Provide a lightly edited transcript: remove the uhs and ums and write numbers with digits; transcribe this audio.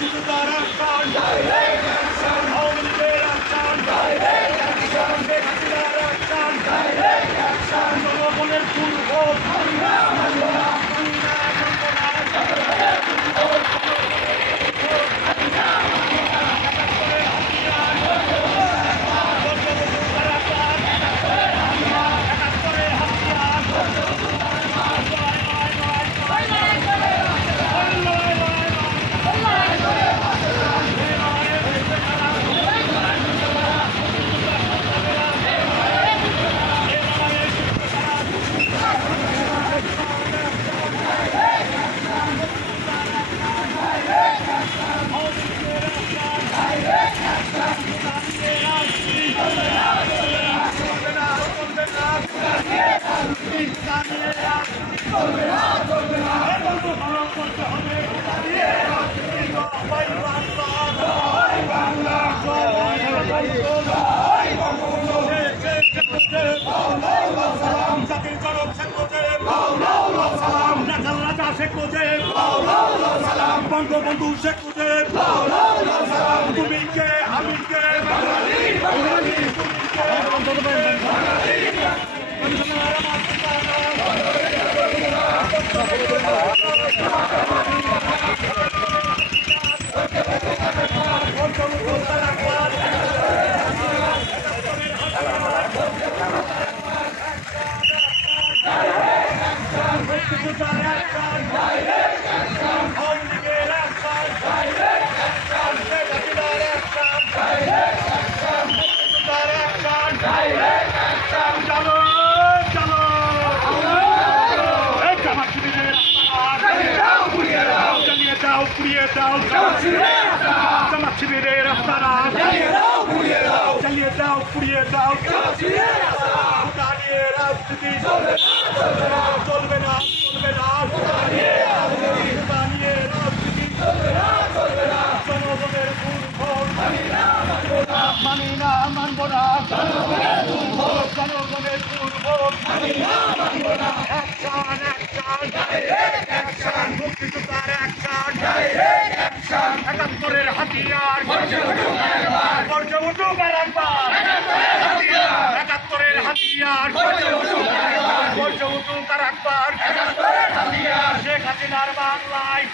মুক্তিযোদ্ধার action direct action Awami লীগের action direct action Sheikh হাসিনার অ্যাকশন ডাইরেক্ট অ্যাকশন জনগণের দুর্ভোগ বঙ্গবন্ধু শেখ মুজিব তুমি কে আমি কে মানি না মানব না জনগণের দুর্ভোগ অ্যাকশন অ্যাকশন ডাইরেক্ট অ্যাকশন মুক্তিযোদ্ধার অ্যাকশন ডাইরেক্ট অ্যাকশন ৭১-এর হাতিয়ার গর্জে উঠুক আর একবার ৭১-এর হাতিয়ার গর্জে উঠুক আর একবার শেখ হাসিনার বাংলায়